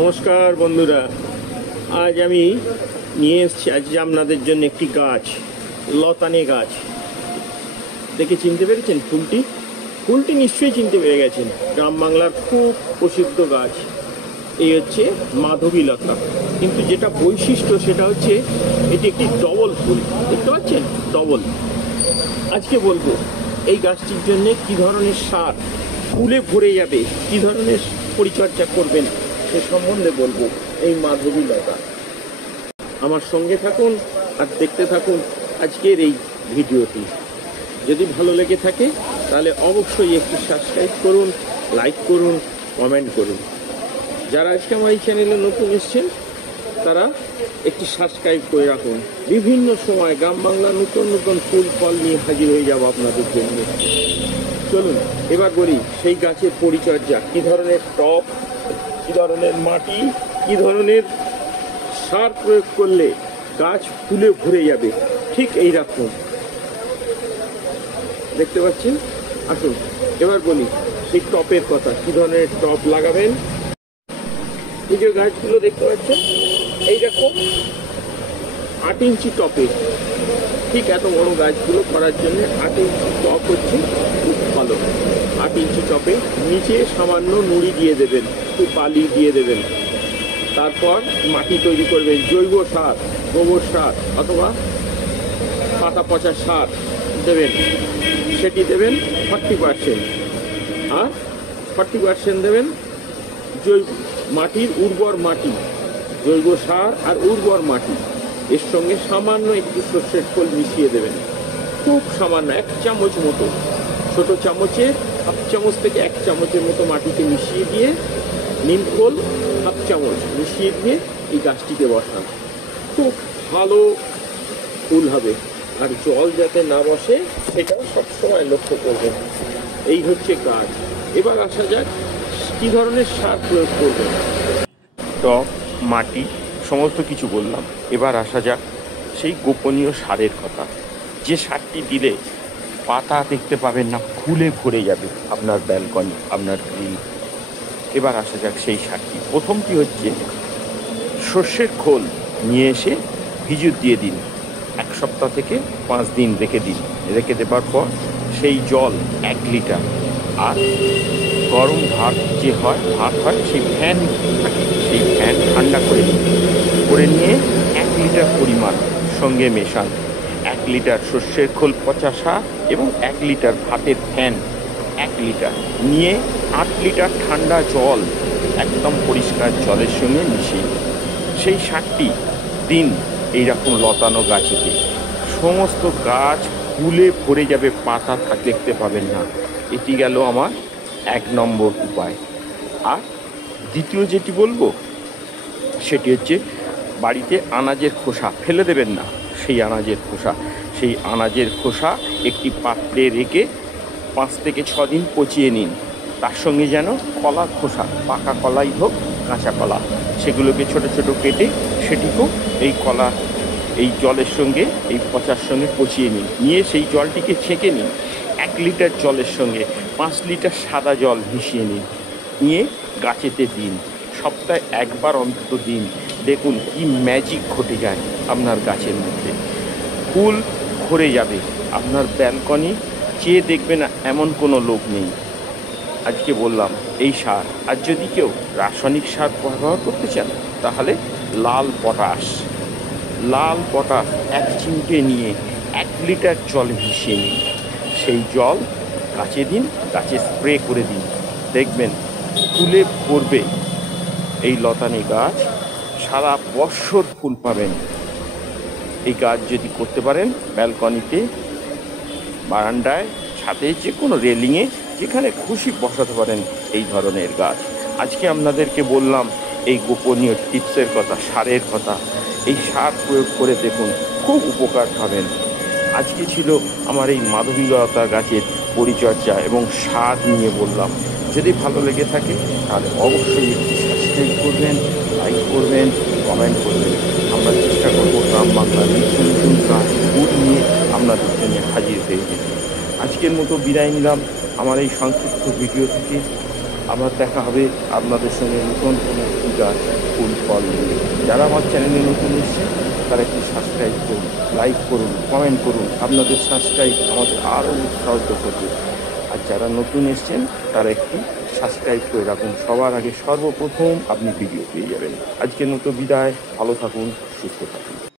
নমস্কার বন্ধুরা, আজ আমি নিয়ে এসেছি আপনাদের জন্য একটি গাছ, লতানে গাছ। দেখে চিনতে পেরেছেন ফুলটি নিশ্চয়ই চিনতে পেরে গেছেন। গ্রাম বাংলার খুব প্রসিদ্ধ গাছ। এই হচ্ছে মাধবী লতা, কিন্তু যেটা বৈশিষ্ট্য সেটা হচ্ছে এটি একটি ডবল ফুল। দেখতে পাচ্ছেন, ডবল। আজকে বলবো এই গাছটির জন্য কি ধরনের সার, ফুলে ভরে যাবে কি ধরনের পরিচর্যা করবেন সে সম্বন্ধে বলবো এই মাধবী লতা। আমার সঙ্গে থাকুন আর দেখতে থাকুন আজকের এই ভিডিওটি। যদি ভালো লেগে থাকে তাহলে অবশ্যই একটি সাবস্ক্রাইব করুন, লাইক করুন, কমেন্ট করুন। যারা আজকে আমার এই চ্যানেলে নতুন এসছেন তারা একটি সাবস্ক্রাইব করে রাখুন। বিভিন্ন সময় গ্রাম বাংলা নতুন নতুন ফুল ফল নিয়ে হাজির হয়ে যাব আপনাদের জন্য। চলুন এবার বলি সেই গাছের পরিচর্যা, কি ধরনের টব, কি ধরনের মাটি, কি ধরনের সার প্রয়োগ করলে গাছ ফুলে ভরে যাবে। ঠিক এই রকম দেখতে পাচ্ছেন। আসুন এবার বলি সেই টপের কথা, কি ধরনের টপ লাগাবেন। এই যে গাছগুলো দেখতে পাচ্ছেন এইরকম 8 ইঞ্চি টপে, ঠিক এত বড় গাছগুলো করার জন্য 8 ইঞ্চি টপ হচ্ছে খুব ভালো। 8 ইঞ্চি টপে নিচে সামান্য নুড়ি দিয়ে দেবেন, একটু বালি দিয়ে দেবেন। তারপর মাটি তৈরি করবেন, জৈব সার, গোবর সার অথবা পাতা পচা সার দেবেন। সেটি দেবেন 40%, আর 40% দেবেন জৈব মাটির উর্বর মাটি, জৈব সার আর উর্বর মাটি। এর সঙ্গে সামান্য একটু সর্ষের খোল মিশিয়ে দেবেন, খুব সামান্য 1 চামচ মতো, ছোট চামচে 1/2 চামচ থেকে 1 চামচের মতো মাটিতে মিশিয়ে দিয়ে, নিম খোল 1/2 চামচ মিশিয়ে দিয়ে এই গাছটিকে বসান। খুব ভালো ফুল হবে, আর জল যাতে না বসে সেটাও সবসময় লক্ষ্য করবেন। এই হচ্ছে গাছ। এবার আসা যাক কী ধরনের সার প্রয়োগ করবেন। টব, মাটি সমস্ত কিছু বললাম, এবার আসা যাক সেই গোপনীয় সারের কথা, যে সারটি দিলে পাতা দেখতে পাবেন না, ফুলে ভরে যাবে আপনার ব্যালকনি, আপনার গ্রিল। এবার আসা যাক সেই সারটি। প্রথমটি হচ্ছে সর্ষের খোল নিয়ে এসে ভিজুত দিয়ে দিন, 1 সপ্তাহ থেকে 5 দিন রেখে দিন। রেখে দেবার পর সেই জল 1 লিটার, আর গরম ভাত যে ভাত হয় সেই ফ্যান থাকে, সেই ফ্যান ঠান্ডা করে নিন। করে নিয়ে 1 লিটার পরিমাণ সঙ্গে মেশান। 1 লিটার সর্ষের খোল পচা সার এবং 1 লিটার ভাতের ফ্যান 1 লিটার নিয়ে 8 লিটার ঠান্ডা জল একদম পরিষ্কার জলের সঙ্গে মিশিয়ে সেই সারটি দিন এইরকম লতানো গাছেতে। সমস্ত গাছ ফুলে ভরে যাবে, পাতা দেখতে পাবেন না। এটি গেল আমার 1 নম্বর উপায়। আর দ্বিতীয় যেটি বলবো সেটি হচ্ছে বাড়িতে আনাজের খোসা ফেলে দেবেন না। সেই আনাজের খোসা একটি পাত্রে রেখে 5 থেকে 6 দিন পচিয়ে নিন। তার সঙ্গে যেন কলার খোসা, পাকা কলাই হোক কাঁচা কলা, সেগুলোকে ছোট ছোট কেটে সেটিকেও এই জলের সঙ্গে, এই পচার সঙ্গে পচিয়ে নিন। নিয়ে সেই জলটিকে ছেঁকে নিন। 1 লিটার জলের সঙ্গে 5 লিটার সাদা জল মিশিয়ে নিন, নিয়ে গাছেতে দিন। সপ্তাহে 1 বার অন্তত দিন। দেখুন কি ম্যাজিক ঘটে যায় আপনার গাছের মধ্যে। ফুল ভরে যাবে আপনার ব্যালকনি, চেয়ে দেখবে না এমন কোনো লোক নেই। আজকে বললাম এই সার। আর যদি কেউ রাসায়নিক সার ব্যবহার করতে চান তাহলে লাল পটাশ 1 চিমটে নিয়ে 1 লিটার জলে মিশিয়ে নিন। সেই জল গাছে দিন, গাছে স্প্রে করে দিন। দেখবেন ফুলে ভরবে এই লতানে গাছ, সারা বৎসর ফুল পাবেন। এই গাছ যদি করতে পারেন ব্যালকনিতে, বারান্দায়, ছাদে, যে কোনো রেলিংয়ে, যেখানে খুশি বসাতে পারেন এই ধরনের গাছ। আজকে আপনাদেরকে বললাম এই গোপনীয় টিপসের কথা, সারের কথা। এই সার প্রয়োগ করে দেখুন, খুব উপকার পাবেন। আজকে ছিল আমার এই মাধবী লতা গাছের পরিচর্যা এবং সার নিয়ে বললাম। যদি ভালো লেগে থাকে তাহলে অবশ্যই একটি সাবস্ক্রাইব করবেন, লাইক করবেন, কমেন্ট করবেন। আমরা চেষ্টা করবো গ্রাম বাংলার নতুন নতুন গাছ ফুল নিয়ে আপনাদের জন্য হাজির হয়ে যেতে। আজকের মতো বিদায় নিলাম আমার এই সংক্ষিপ্ত ভিডিও থেকে। আবার দেখা হবে আপনাদের সঙ্গে নতুন কোনো গাছ ফুল ফল নিয়ে। যারা আমার চ্যানেলে নতুন এসছে তারা একটু সাবস্ক্রাইব করুন, লাইক করুন, কমেন্ট করুন। আপনাদের সাবস্ক্রাইব আমাদের আরও উৎসাহিত করবে। আর যারা নতুন এসছেন তারা একটু সাবস্ক্রাইব করে রাখুন, সবার আগে সর্বপ্রথম আপনি ভিডিও পেয়ে যাবেন। আজকের মতো বিদায়, ভালো থাকুন, সুস্থ থাকুন।